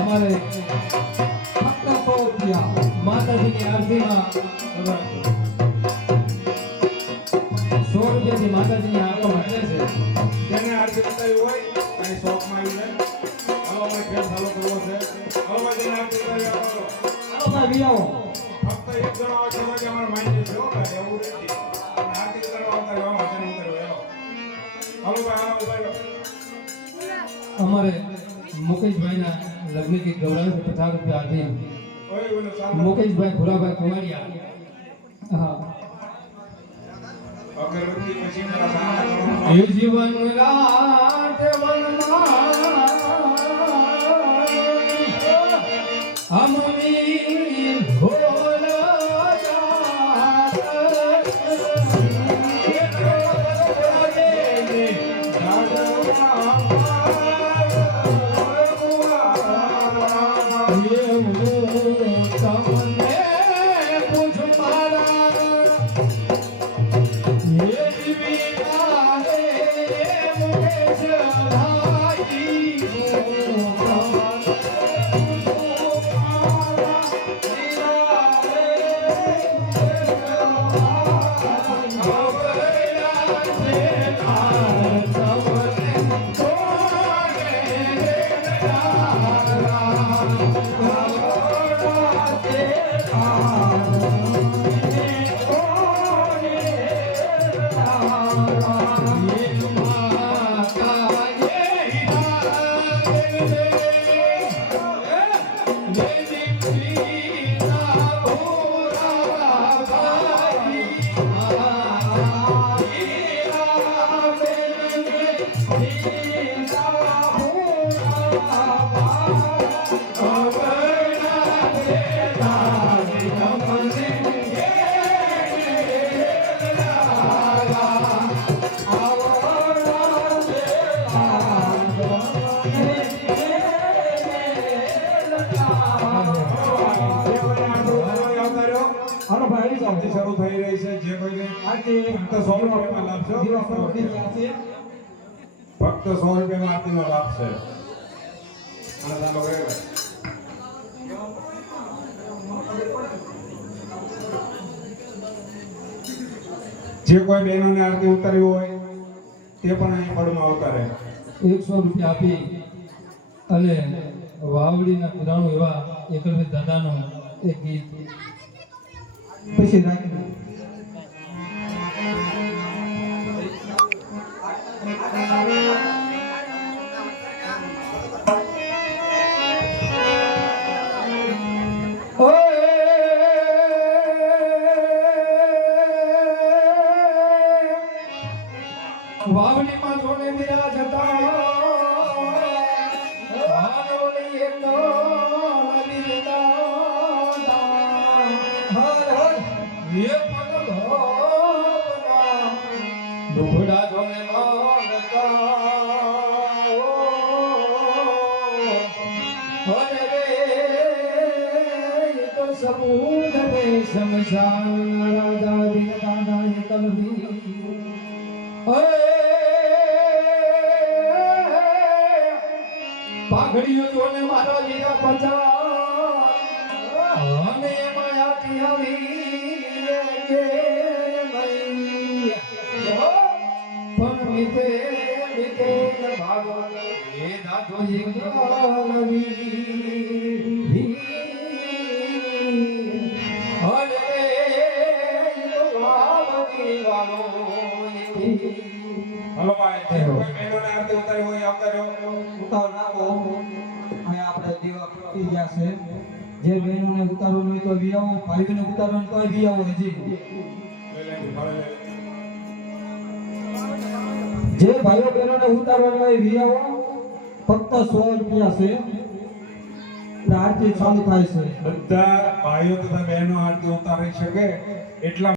અમારે ફક્ત 100 રૂપિયા માતાજીની આરતીમાં 100 રૂપિયાથી માતાજીની આરતી મળે છે. તેને આરતી બતાવી હોય અને શોપમાં આવી જાય. હાલો અમે ખેલ ચાલુ કરવો છે. હાલો ભાઈ તેને આરતી કરી આપો. હાલો ભાઈ વિયાવો. ફક્ત એક જણો આવે છે કે અમાર માઇન્ડ છે હો ભાઈ એવું નથી. આરતી કરવા આવતા રહેવા માટે ઉતર્યો હાલો ભાઈ હાલો ભાઈ. અમારે મુકેશભાઈના લગ્ન ગીત ગવડાવે છે 50 રૂપિયા આરતી. ઓય ઓલો સામે મુકેશભાઈ ભોલાભાઈ કુવાડિયા. હા અગરબત્તી પછી મારા સામે એ જીવન રાત વનમાં હમની ભોલા જાત શરૂ થઈ રહી છે. જે કોઈને ફક્ત 100 રૂપિયામાં લાભ છે. ફક્ત 100 રૂપિયામાં આરતીનો લાભ છે. અને ચાલો કરે જે કોઈ બહેનોને આરતી ઉતારી હોય તે પણ અહીં પડમાં ઉતારે. 100 રૂપિયા આપી અને વાવડીના પુરાણું એવા એકલભાઈ દાદાનો એક ગીત પછી રાખી વાવડીમાં જોને બિરાજ હતા હારોલી એનો ये पग भोला दुखड़ा जोने मांगता ओरे रे तो सबूत रे शमशान राजा दिन दादा ये कलवी ओए पाघड़ियों जोने मारा वीरा पचा અને માયાથી આવી પણ મિતે મિતે ભાગો એ દાદો એકલવી અરે વાવડી વાળો હલો ભાઈ જે કોઈ બહેનોને આરતી ઉતારી હોય આવતા રહ્યો. ઉતાર નાખો અહીંયા આપણે દીવા પ્રગટી ગયા છે. જે બહેનોને ઉતારવાનું હોય તો બી આવો, ભાઈઓને ઉતારવાનું તો બી આવો હજી. લે લે ભાડે લે જે ભાઈઓ બહેનોને ઉતારવાના હોય વિયાઓ ફક્ત 100 રૂપિયા છે અને આરતી ચાલુ થાય છે. બધા ભાઈઓ તથા બહેનો આરતી ઉતારી શકે એટલા